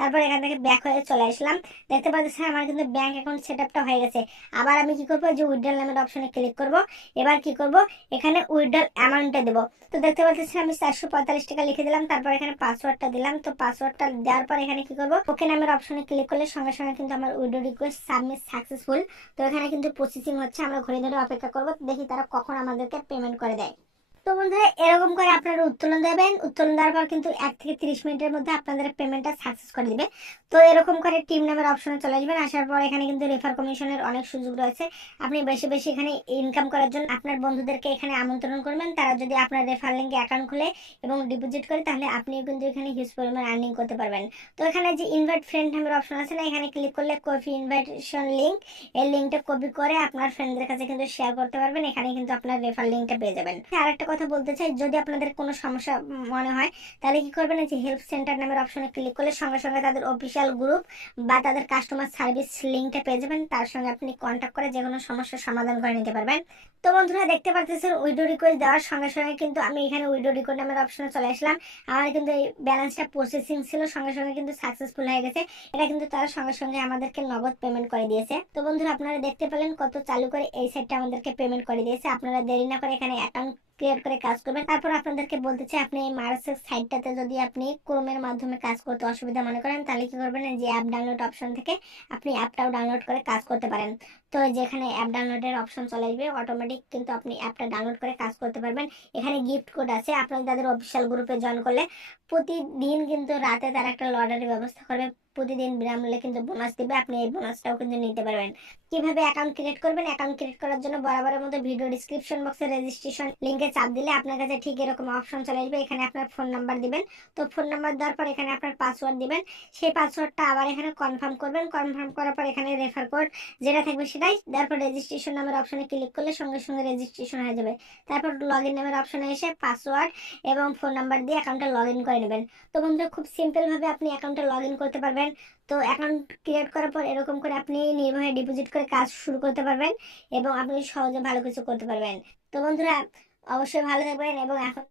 তারপর এখান থেকে ব্যাক হয়ে চলে আসলাম। দেখতে পাচ্ছেন আমার কিন্তু ব্যাংক অ্যাকাউন্ট সেটআপটা হয়ে গেছে। আবার আমি কি করবো, যে উইথড্রল নামের অপশনে ক্লিক করব। এবার কি করব, এখানে উইথড্রল অ্যামাউন্টটা দেবো। তো দেখতে পাচ্ছেন আমি 445 টাকা লিখে দিলাম, তারপর এখানে পাসওয়ার্ডটা দিলাম। তো পাসওয়ার্ডটা দেওয়ার পর এখানে কি করব, ওকে নামের অপশনে ক্লিক করলে সঙ্গে সঙ্গে কিন্তু আমার উইথড্র রিকোয়েস্ট সাবমিট সাকসেসফুল। তো এখানে কিন্তু প্রসেসিং হচ্ছে, আমরা ঘড়ি ধরে অপেক্ষা করব, দেখি তারা কখন আমাদেরকে পেমেন্ট করে দেয়। তো বন্ধুরা এরকম করে আপনারা উত্তোলন দেবেন, উত্তোলন দেওয়ার পর কিন্তু 1 থেকে 30 মিনিটের মধ্যে আপনাদের পেমেন্টটা সাকসেস করে দিবে। তো এরকম করে টিম নামের অপশনে চলে আসবেন। আসার পর এখানে কিন্তু রেফার কমিশনের অনেক সুযোগ রয়েছে। আপনি বেশি বেশি এখানে ইনকাম করার জন্য আপনার বন্ধুদেরকে এখানে আমন্ত্রণ করবেন। তারা যদি আপনার রেফার লিঙ্কে অ্যাকাউন্ট খুলে এবং ডিপোজিট করে, তাহলে আপনিও কিন্তু এখানে হিউজ পরিমাণ আর্নিং করতে পারবেন। তো এখানে যে ইনভাইট ফ্রেন্ড নামের অপশন আছে না, এখানে ক্লিক করলে কপি ইনভাইটেশন লিঙ্ক, এই লিঙ্কটা কপি করে আপনার ফ্রেন্ডদের কাছে কিন্তু শেয়ার করতে পারবেন। এখানে কিন্তু আপনার রেফার লিঙ্কটা পেয়ে যাবেন। আর একটা কথা বলতে চাই, যদি আপনাদের কোনো সমস্যা মনে হয়, তাহলে কি করবেন, এই যে হেল্প সেন্টার নামের অপশনে ক্লিক করলে সঙ্গে সঙ্গে তাদের অফিসিয়াল গ্রুপ বা তাদের কাস্টমার সার্ভিস লিঙ্কটা পেয়ে যাবেন। তার সঙ্গে আপনি কন্ট্যাক্ট করে যে কোনো সমস্যার সমাধান করে নিতে পারবেন। তো বন্ধুরা দেখতে পাচ্ছেন উইডো রিকোয়েস্ট দেওয়ার সঙ্গে সঙ্গে কিন্তু আমি এখানে উইডো রিকোয়েস্ট নামের অপশনে চলে আসলাম। আমার কিন্তু এই ব্যালেন্সটা প্রসেসিং ছিল, সঙ্গে সঙ্গে কিন্তু সাকসেসফুল হয়ে গেছে। এটা কিন্তু তারা সঙ্গে সঙ্গে আমাদেরকে নগদ পেমেন্ট করে দিয়েছে। তো বন্ধুরা আপনারা দেখতে পেলেন কত চালু করে এই সাইটটা আমাদেরকে পেমেন্ট করে দিয়েছে। আপনারা দেরি না করে এখানে অ্যাকাউন্ট ক্রিয়েট করে কাজ করবেন। তারপর আপনাদেরকে বলতে চাই, আপনি এই মার্কসের সাইটটাতে যদি আপনি ক্রোমের মাধ্যমে কাজ করতে অসুবিধা মনে করেন, তাহলে কি করবেন, যে অ্যাপ ডাউনলোড অপশন থেকে আপনি অ্যাপটাও ডাউনলোড করে কাজ করতে পারেন। তো যেখানে অ্যাপ ডাউনলোডের অপশন চলে আসবে, অটোমেটিক কিন্তু আপনি অ্যাপটা ডাউনলোড করে কাজ করতে পারবেন। এখানে গিফট কোড আছে, আপনার তাদের অফিসিয়াল গ্রুপে জয়েন করলে প্রতিদিন কিন্তু রাতে তারা একটা লটারির ব্যবস্থা করবে। প্রতিদিন বিনামূল্যে কিন্তু বোনাস দিবে, আপনি এই বোনাসটাও কিন্তু নিতে পারবেন। কিভাবে অ্যাকাউন্ট ক্রিয়েট করবেন, অ্যাকাউন্ট ক্রিয়েট করার জন্য বরাবরের মতো ভিডিও ডিসক্রিপশন বক্সে রেজিস্ট্রেশন লিংকে চাপ দিলে আপনার কাছে ঠিক এরকম অপশন চলে আসবে। এখানে আপনার ফোন নাম্বার দিবেন। তো ফোন নাম্বার দেওয়ার পর এখানে আপনার পাসওয়ার্ড দিবেন। সেই পাসওয়ার্ডটা আবার এখানে কনফার্ম করবেন। কনফার্ম করার পর এখানে রেফার কোড যেটা থাকবে সেটাই, তারপর রেজিস্ট্রেশন নামের অপশনে ক্লিক করলে সঙ্গে সঙ্গে রেজিস্ট্রেশন হয়ে যাবে। তারপর লগ ইন নামের অপশনে এসে পাসওয়ার্ড এবং ফোন নাম্বার দিয়ে অ্যাকাউন্টটা লগ ইন করে নেবেন। তো বন্ধুরা খুব সিম্পল ভাবে আপনি অ্যাকাউন্টে লগ ইন করতে পারবেন। তো অ্যাকাউন্ট ক্রিয়েট করার পর এরকম করে আপনি নির্ভয়ে ডিপোজিট করে কাজ শুরু করতে পারবেন এবং আপনি সহজে ভালো কিছু করতে পারবেন। তো বন্ধুরা অবশ্যই ভালো থাকবেন এবং এখন